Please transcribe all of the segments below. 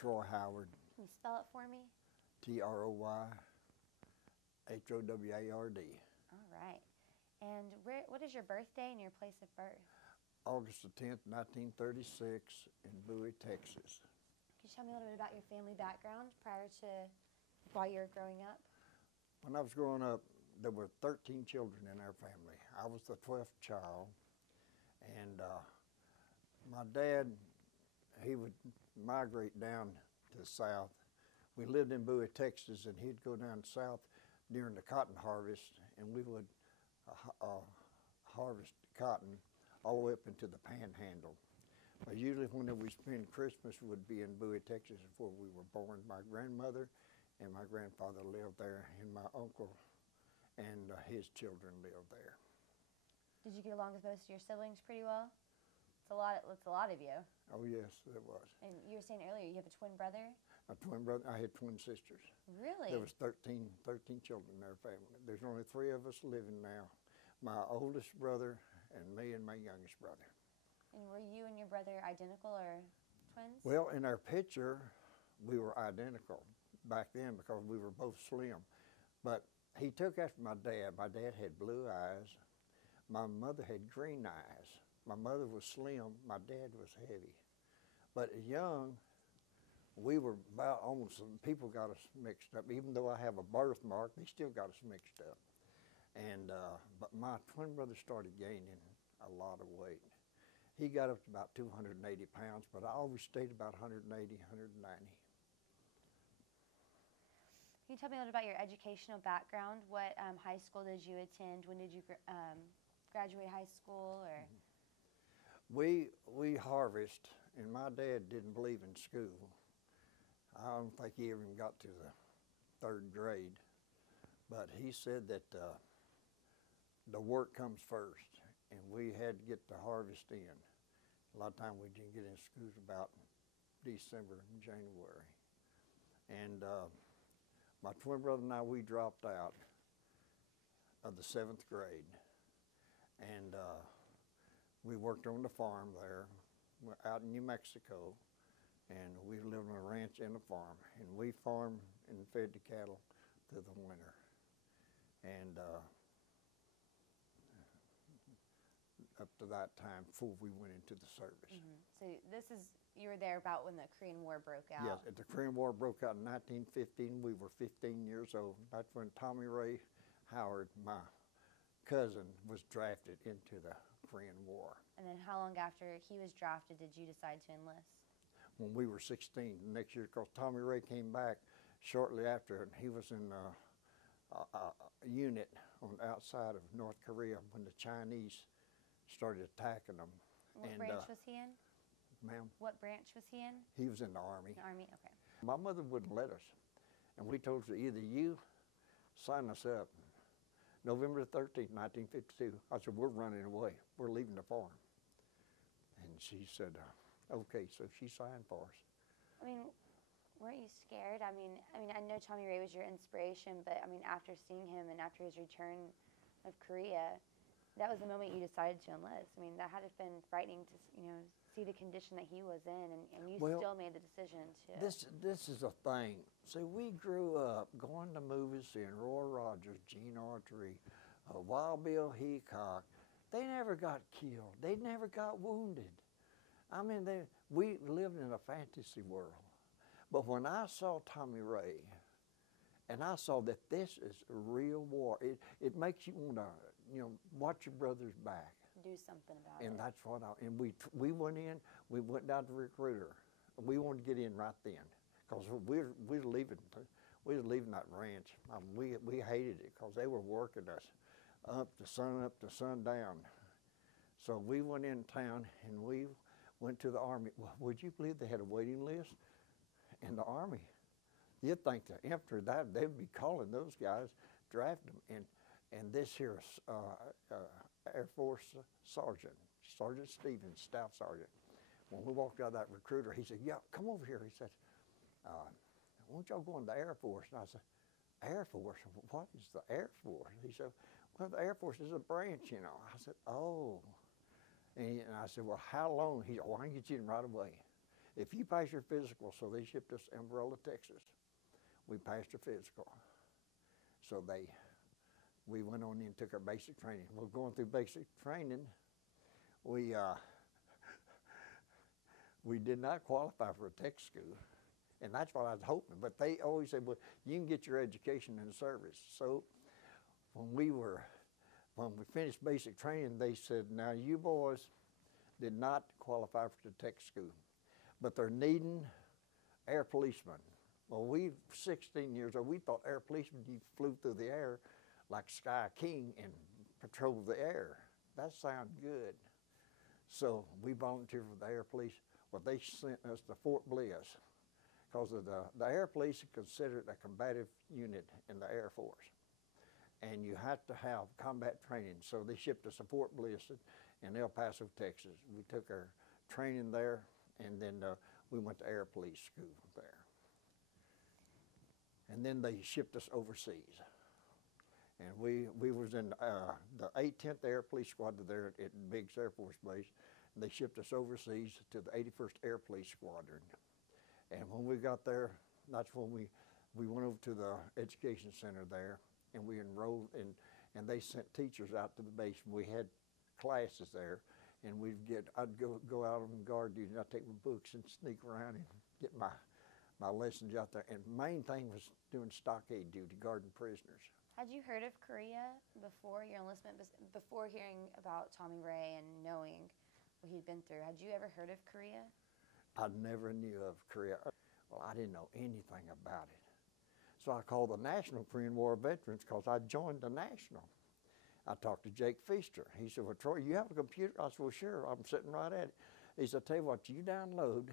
Troy Howard. Can you spell it for me? Troyhoward. All right. And what is your birthday and your place of birth? August the 10th, 1936 in Bowie, Texas. Can you tell me a little bit about your family background prior to while you were growing up? When I was growing up, there were 13 children in our family. I was the 12th child, and my dad, he would migrate down to the south. We lived in Bowie, Texas, and he'd go down south during the cotton harvest, and we would harvest cotton all the way up into the Panhandle. But usually when we spend Christmas would be in Bowie, Texas, before we were born. My grandmother and my grandfather lived there, and my uncle and his children lived there. Did you get along with most of your siblings pretty well? It's a lot of you. Oh yes, there was. And you were saying earlier you have a twin brother? A twin brother. I had twin sisters. Really? There was 13 children in our family. There's only 3 of us living now. My oldest brother and me and my youngest brother. And were you and your brother identical or twins? Well, in our picture, we were identical back then because we were both slim. But he took after my dad. My dad had blue eyes. My mother had green eyes. My mother was slim. My dad was heavy. But young, we were about almost, people got us mixed up. Even though I have a birthmark, they still got us mixed up. And but my twin brother started gaining a lot of weight. He got up to about 280 pounds, but I always stayed about 180, 190. Can you tell me a little about your educational background? What high school did you attend? When did you graduate high school? Or We harvest, and my dad didn't believe in school. I don't think he ever even got to the 3rd grade, but he said that the work comes first, and we had to get the harvest in. A lot of times we didn't get in school about December and January. And my twin brother and I, we dropped out of the 7th grade. And we worked on the farm there. We're out in New Mexico, and we lived on a ranch and a farm. And we farmed and fed the cattle through the winter. And up to that time before we went into the service. So you were there about when the Korean War broke out. Yes, the Korean War broke out in 1915. We were 15 years old. That's when Tommy Ray Howard, my cousin, was drafted into the Korean War. And then how long after he was drafted did you decide to enlist? When we were 16, the next year, because Tommy Ray came back shortly after, and he was in a unit on the outside of North Korea when the Chinese started attacking them. What branch was he in? Ma'am? What branch was he in? He was in the Army. The Army, okay. My mother wouldn't let us, and we told her either you sign us up. November 13th, 1952, I said, we're running away. We're leaving the farm. And she said, okay, so she signed for us. I mean, weren't you scared? I mean, I know Tommy Ray was your inspiration, but I mean, after seeing him and after his return of Korea, that was the moment you decided to enlist. I mean, that had to have been frightening to, see the condition that he was in, and you still made the decision to. This is a thing. See, we grew up going to movies, seeing Roy Rogers, Gene Autry, Wild Bill Hickok. They never got killed. They never got wounded. I mean, we lived in a fantasy world. But when I saw Tommy Ray, and I saw that this is a real war, it makes you want to, watch your brother's back. Do something about it. And that's what we went in, we went down to recruiter. We wanted to get in right then, because we were leaving that ranch. We hated it because they were working us up to sundown. So we went in town and we went to the Army. Well, would you believe they had a waiting list in the Army? You'd think that after that they'd be calling those guys, draft them. And this here Air Force Sergeant Stevens, Staff Sergeant, when we walked out of that recruiter, he said, yeah, come over here. He said, won't y'all go in the Air Force? And I said, Air Force? What is the Air Force? He said, well, the Air Force is a branch, I said, oh. And I said, well, how long? He said, well, I can get you in right away. if you pass your physical, so they shipped us to Amarillo, Texas. We passed our physical. So we went on in and took our basic training. Well, going through basic training, we did not qualify for a tech school, and that's what I was hoping. But they always said, well, you can get your education in the service. So when we finished basic training, they said, now you boys did not qualify for the tech school, but they're needing air policemen. Well, we 16 years old, we thought air policemen, you flew through the air like Sky King and patrolled the air. That sounded good. So we volunteered for the air police. Well, they sent us to Fort Bliss because the air police is considered a combative unit in the Air Force. And you have to have combat training. So they shipped us to Fort Bliss in El Paso, Texas. We took our training there, and then we went to air police school there. And then they shipped us overseas. And we was in the 18th Air Police Squadron there at Biggs Air Force Base. And they shipped us overseas to the 81st Air Police Squadron. And when we got there, that's when we went over to the education center there, and we enrolled, and they sent teachers out to the base. We had classes there, and I'd go out on guard duty, and I'd take my books and sneak around and get my lessons out there. And the main thing was doing stockade duty, guarding prisoners. Had you heard of Korea before your enlistment, before hearing about Tommy Ray and knowing what he'd been through? Had you ever heard of Korea? I never knew of Korea. Well, I didn't know anything about it. So I called the National Korean War Veterans because I joined the National. I talked to Jake Feaster. He said, well, Troy, you have a computer? I said, well, sure, I'm sitting right at it. He said, tell you what, you download,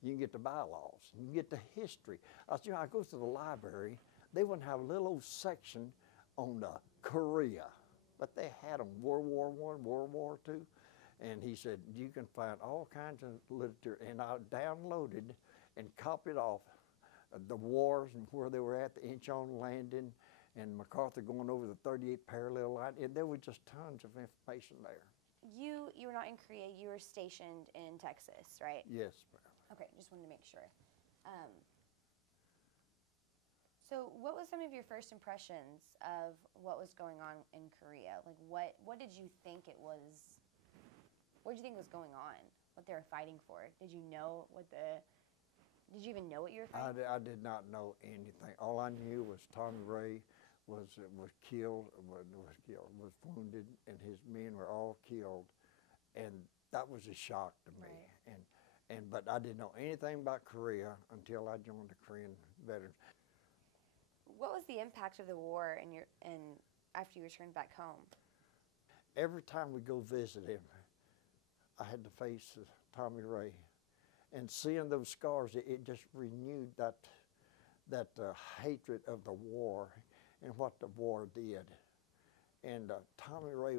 you can get the bylaws, you can get the history. I said, I go to the library, they wouldn't have a little old section on Korea, but they had them, World War I, World War II. And he said, you can find all kinds of literature. And I downloaded and copied off the wars and where they were at, the Incheon landing, and MacArthur going over the 38th parallel line. And there were just tons of information there. You were not in Korea, you were stationed in Texas, right? Yes, ma'am. Okay, just wanted to make sure. So what was some of your first impressions of what was going on in Korea? Like what did you think it was? What did you think was going on? What they were fighting for? Did you know did you even know what you were fighting for? I did not know anything. All I knew was Tommy Ray was wounded, and his men were all killed, and that was a shock to me. Right. But I didn't know anything about Korea until I joined the Korean Veterans. What was the impact of the war after you returned back home? Every time we go visit him, I had to face Tommy Ray, and seeing those scars, it just renewed that hatred of the war and what the war did. And Tommy Ray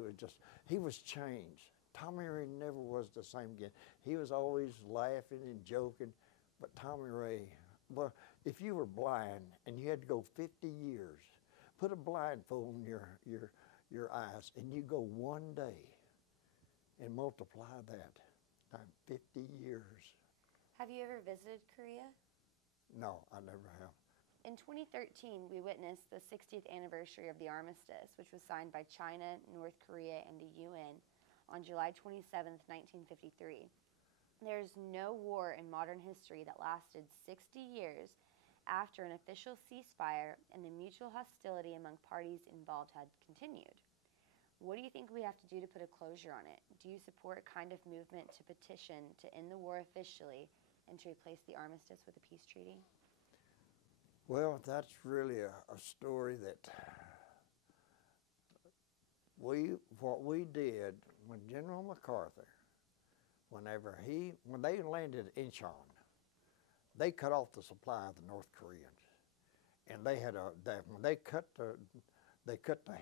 he was changed. Tommy Ray never was the same again. He was always laughing and joking, but Tommy Ray, well, if you were blind and you had to go 50 years, put a blindfold on your eyes, and you go one day and multiply that times 50 years. Have you ever visited Korea? No, I never have. In 2013, we witnessed the 60th anniversary of the armistice, which was signed by China, North Korea, and the UN on July 27, 1953. There's no war in modern history that lasted 60 years after an official ceasefire and the mutual hostility among parties involved had continued. What do you think we have to do to put a closure on it? Do you support a kind of movement to petition to end the war officially and to replace the armistice with a peace treaty? Well, that's really a story that what we did when General MacArthur, when they landed at Incheon, they cut off the supply of the North Koreans, and when they cut the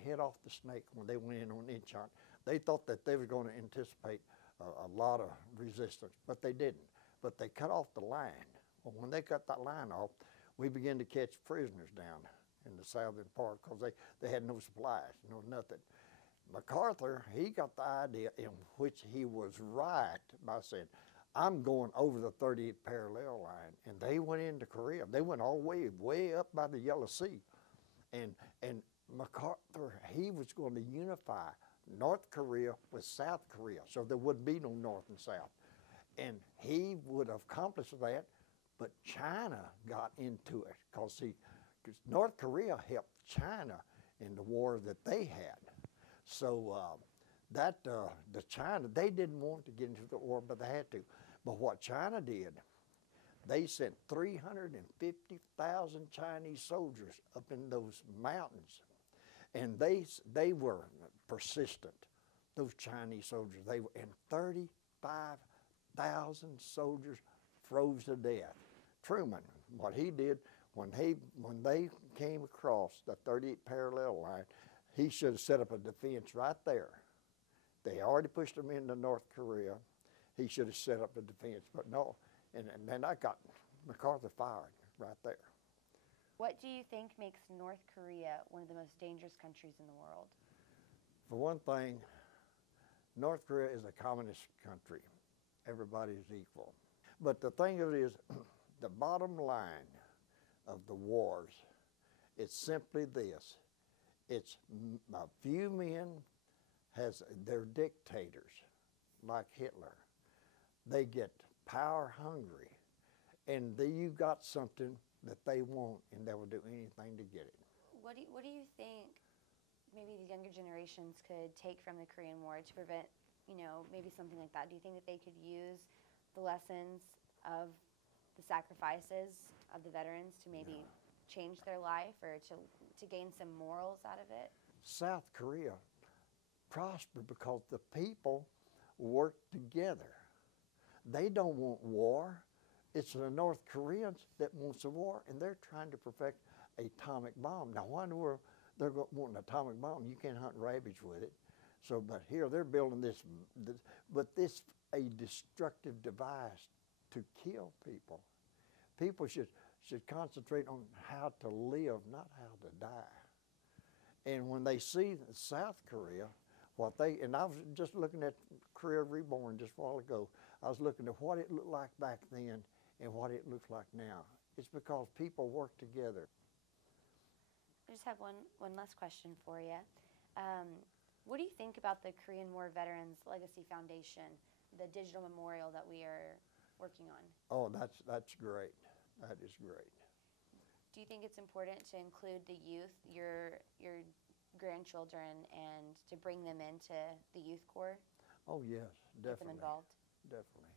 head off the snake when they went in on Incheon. They thought that they were going to anticipate a lot of resistance, but they didn't. But they cut off the line. Well, when they cut that line off, we began to catch prisoners down in the southern part because they had no supplies, no nothing. MacArthur, he got the idea, in which he was right, by saying, I'm going over the 38th parallel line, and they went into Korea. They went all the way up by the Yellow Sea, and MacArthur, he was going to unify North Korea with South Korea, so there would be no North and South, and he would have accomplished that, but China got into it because North Korea helped China in the war that they had, so. The China, they didn't want to get into the war, but they had to. But what China did, they sent 350,000 Chinese soldiers up in those mountains, and they were persistent. Those Chinese soldiers, and 35,000 soldiers froze to death. Truman, what he did when they came across the 38th parallel line, he should have set up a defense right there. They already pushed them into North Korea. He should have set up a defense, but no. And then I got MacArthur fired right there. What do you think makes North Korea one of the most dangerous countries in the world? For one thing, North Korea is a communist country. Everybody is equal. But the thing of it is, the bottom line of the wars, it's simply this. It's a few men they're dictators, like Hitler. They get power hungry, and you got something that they want, and they will do anything to get it. What do you think maybe the younger generations could take from the Korean War to prevent, maybe something like that? Do you think that they could use the lessons of the sacrifices of the veterans to maybe change their life or to gain some morals out of it? South Korea prospered because the people work together. They don't want war. It's the North Koreans that wants a war, and they're trying to perfect an atomic bomb. Now, why in the world they're wanting an atomic bomb? You can't hunt rabbits with it. So, but here they're building this a destructive device to kill people. People should concentrate on how to live, not how to die. And when they see South Korea, and I was just looking at Korea Reborn just a while ago. I was looking at what it looked like back then and what it looks like now. It's because people work together. I just have one last question for you. What do you think about the Korean War Veterans Legacy Foundation, the digital memorial that we are working on? Oh, that's great. That is great. Do you think it's important to include the youth, your grandchildren, and to bring them into the youth corps? Oh yes, definitely. Get them involved? Definitely.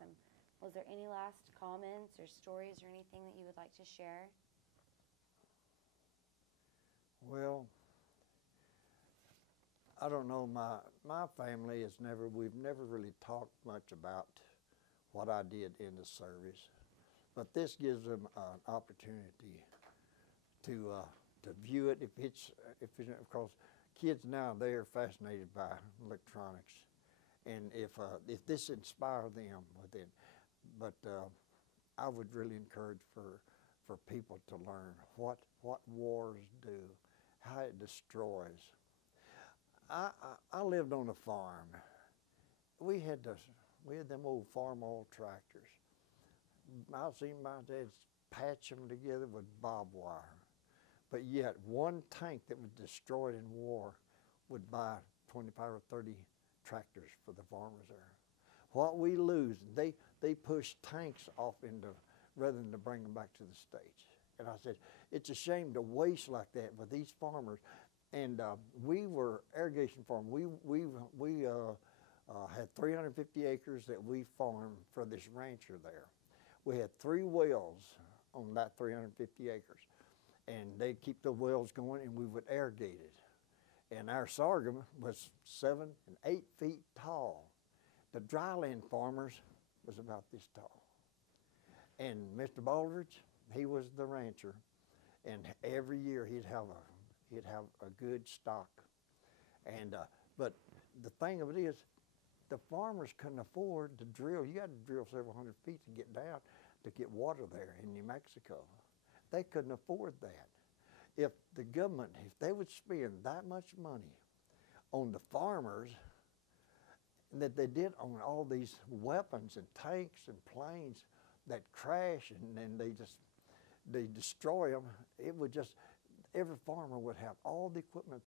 Awesome. Was there any last comments or stories or anything that you would like to share? Well, I don't know. My family we've never really talked much about what I did in the service, but this gives them an opportunity to view it because kids now, they are fascinated by electronics, and if this inspires them with it, but I would really encourage for people to learn what wars do, how it destroys. I lived on a farm. We had them old farm oil tractors. I've seen my dad patch them together with barbed wire. But yet one tank that was destroyed in war would buy 25 or 30 tractors for the farmers there. What we lose, they push tanks off rather than to bring them back to the States. And I said, it's a shame to waste like that with these farmers. And we were irrigation farm. We had 350 acres that we farmed for this rancher there. We had 3 wells on that 350 acres. And they'd keep the wells going, and we would irrigate it. And our sorghum was 7 and 8 feet tall. The dryland farmers was about this tall. And Mr. Baldridge, he was the rancher, and every year he'd have a good stock. And but the thing of it is, the farmers couldn't afford to drill. You had to drill several hundred feet to get down to get water there in New Mexico. They couldn't afford that. If the government, if they would spend that much money on the farmers, that they did on all these weapons and tanks and planes that crash and then they destroy them. It would just, every farmer would have all the equipment